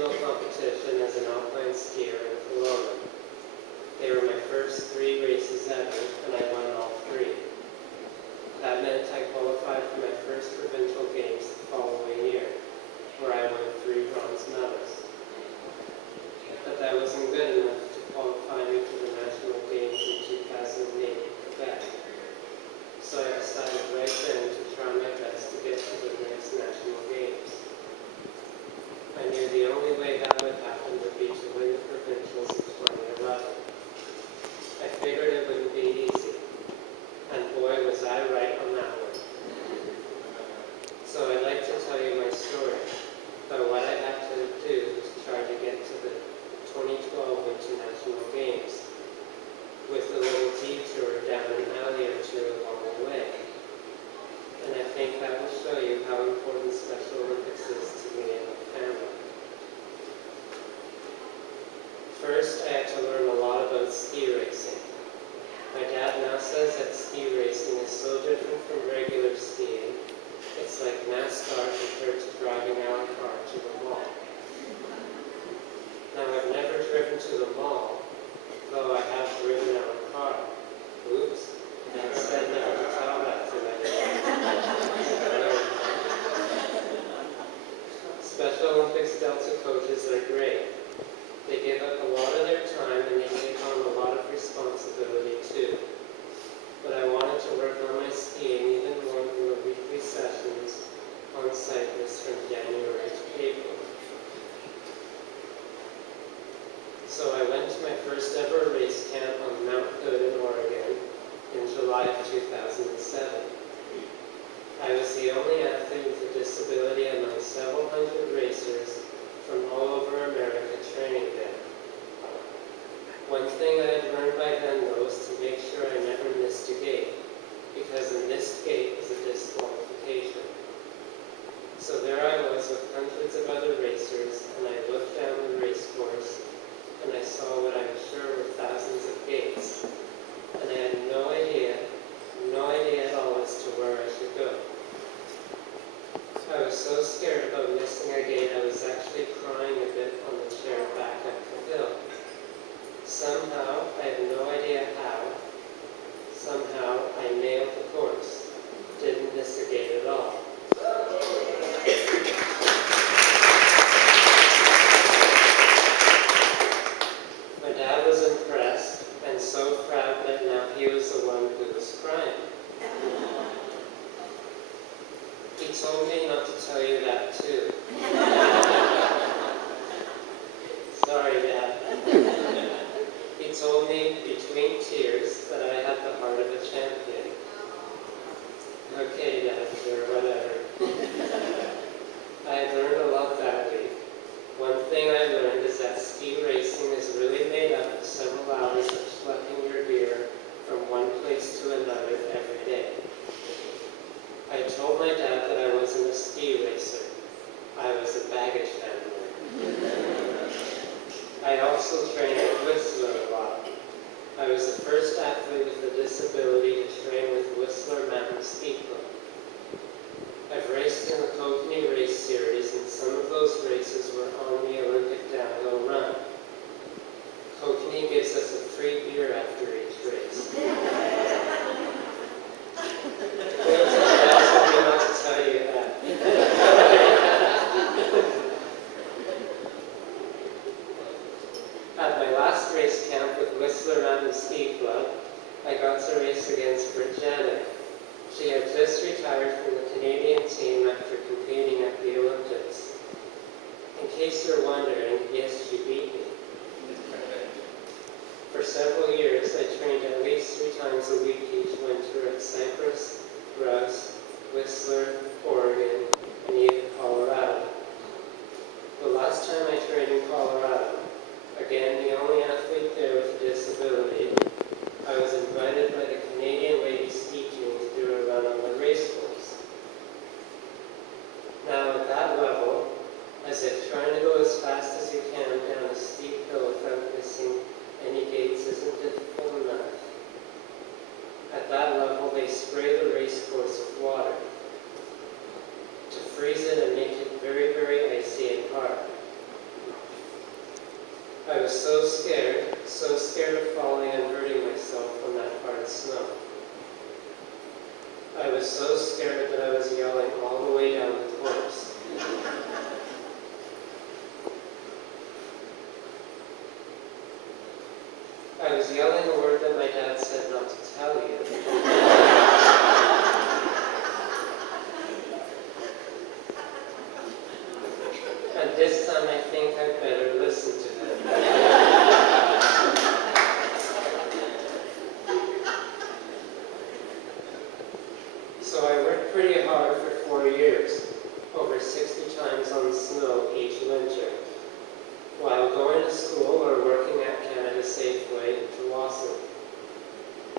regional competition as an alpine skier in Kelowna. They were my first 3 races ever, and I won all 3. That meant I qualified for my first provincial games the following year, where I won 3 bronze medals. But that wasn't good enough to qualify me for the national games in 2008 in Quebec. So I decided right then to try my best to get to the next national games. I knew the only way that would happen would be to win the provincials in 2011. I figured it wouldn't be easy, and boy was I right on that one. So I'd like to tell you my story about what I had to do to try to get to the 2012 International Games, with a little detour down an alley or 2 along the way. And I think that will show you how important Special Olympics is to me and my family. First, I had to learn a lot about ski racing. My dad now says that ski racing is so different from regular skiing. It's like NASCAR compared to driving our car to the mall. Now, I've never driven to the mall, though I have driven our car. Oops, Dad said never to tell that to me. Special Olympics Delta coaches are great. They give up a lot of their time and they take on a lot of responsibility too. But I wanted to work on my skiing even more than the weekly sessions on Cyprus from January to April. So I went to my first ever race camp on Mount Hood in Oregon in July of 2007. I was the only athlete with a disability among several hundred racers from all over America training there. One thing I had learned by then though was to make sure I never missed a gate, because a missed gate is a disqualification. So there I was with hundreds of other racers, and I looked down the race course, and I saw what I'm sure were thousands of gates, and I had no idea at all as to where I should go. I was so scared about missing a gate, I was actually crying a bit on the chair back up the hill. Somehow, I have no idea how, somehow I nailed the course. Didn't miss a gate at all. My dad was impressed and so proud that now he was the one who was crying. He told me not to tell you that too. Sorry, Dad. He told me between tears that I had the heart of a champion. Okay, Dad, sure, whatever. I had learned a lot that week. One thing I learned is that ski racing is really made up of several hours of schlepping your gear from one place to another every day. I told my dad that I wasn't a ski racer. I was a baggage handler. I also trained at Whistler a lot. I was the first athlete with a disability to train with Whistler Mountain Ski Club. I've raced in the Cockney Race Series, and some of those races were on the Olympic downhill run. Cockney gives us a free beer after each race. Not to tell you that. At my last race camp with Whistler Mountain Ski Club, I got to race against Britt. She had just retired from the Canadian team after competing at the Olympics. In case you're wondering, yes, she beat me. For several years, I trained at least 3 times a week each winter at Cyprus, Russ, Whistler, Oregon, and even Colorado. The last time I trained in Colorado, again the only athlete there with a disability, I was invited by the Canadian ladies ski team to do a run on the race course. Now at that level, as if trying to go as fast as you can down a steep hill without missing any gates isn't difficult enough. At that level, they spray the race course with water to freeze it and make it very, very icy and hard. I was so scared of falling and hurting myself on that hard snow. I was so scared that I was yelling all the way down the course. I was yelling a word that my dad said not to tell you. And this time I think I'd better listen to him. So I worked pretty hard for 4 years, over 60 times on the snow each winter, while going to school or working at Canada Safeway in Tawasin.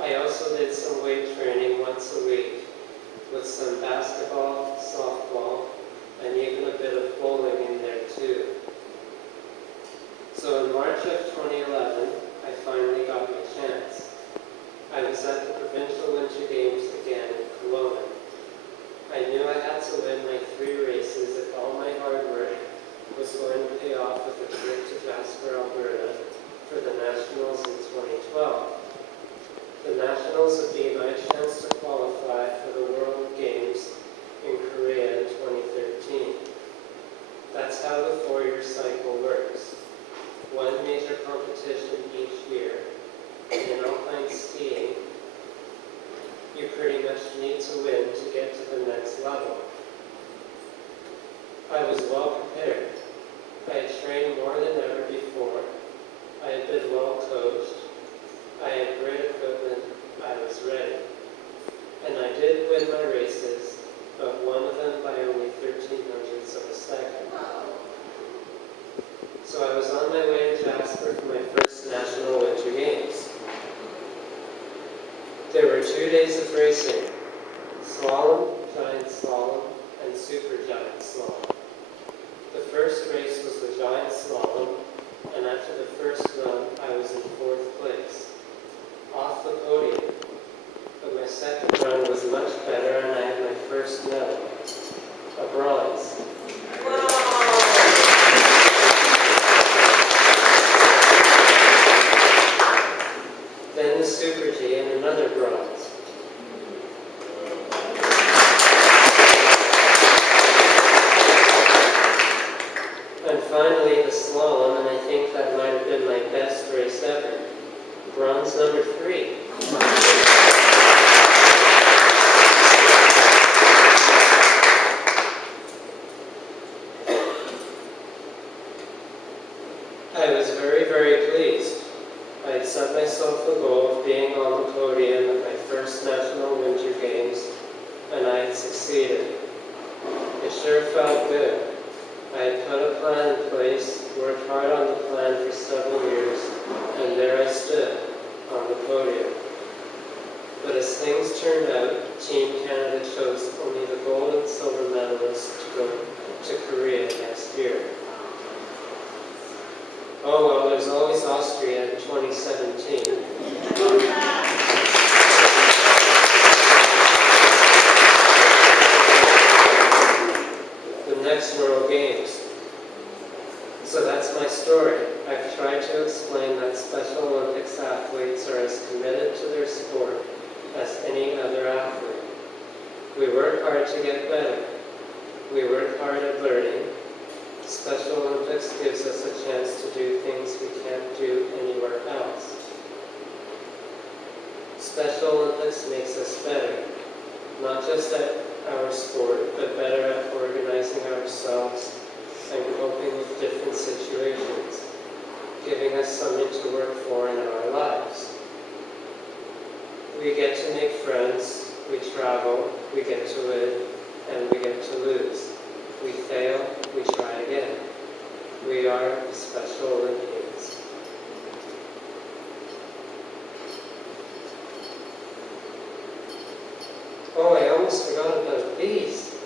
I also did some weight training once a week, with some basketball, softball, and even a bit of bowling in there too. So in March of 2011, I finally got my chance. I was at the Provincial Winter Games again in Kelowna. I knew I had to win my 3 races if all my hard work was going to pay off with a trip to Jasper, Alberta for the Nationals in 2012. The Nationals would be my chance to qualify for the World Games in Korea in 2013. That's how the 4-year cycle works. 1 major competition each year. In alpine skiing, you pretty much need to win to get to the next level. I was well prepared. I had trained more than ever before. I had been well coached. I had great equipment. I was ready. And I did win my races, but one of them by only 0.13 of a second. So I was on my way to Jasper for my first National Winter Games. There were 2 days of racing: slalom, giant slalom, and super giant slalom. The first race was the giant slalom, and after the first run, I was in 4th place, off the podium. But my second run was much better, and I had my first medal, a bronze. Then the Super G and another bronze. And finally the slalom, and I think that might have been my best race ever. Bronze number 3. I was very, very pleased. I had set myself the goal of being on the podium at my first National Winter Games, and I had succeeded. It sure felt good. I had put a plan in place, worked hard on the plan for several years, and there I stood, on the podium. But as things turned out, Team Canada chose only the gold and silver medalists to go to Korea next year. Oh well, there's always Austria in 2017. The next World Games. So that's my story. I've tried to explain that Special Olympics athletes are as committed to their sport as any other athlete. We work hard to get better. We work hard at learning. Special Olympics gives us a chance to do things we can't do anywhere else. Special Olympics makes us better, not just at our sport, but better at organizing ourselves and coping with different situations, giving us something to work for in our lives. We get to make friends, we travel, we get to win, and we get to lose. We fail, we try again. We are the Special Olympians. Oh, I almost forgot about these.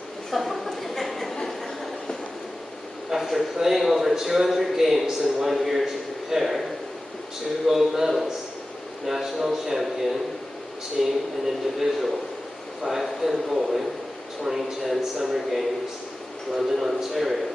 After playing over 200 games in 1 year to prepare, 2 gold medals, national champion, team and individual, 5-pin bowling, 2010 Summer Games, London, Ontario.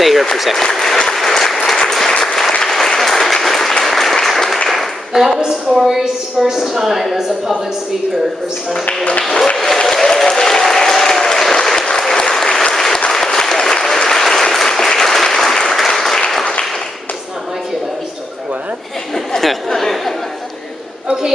stay here for a second. That was Cory's first time as a public speaker for special election.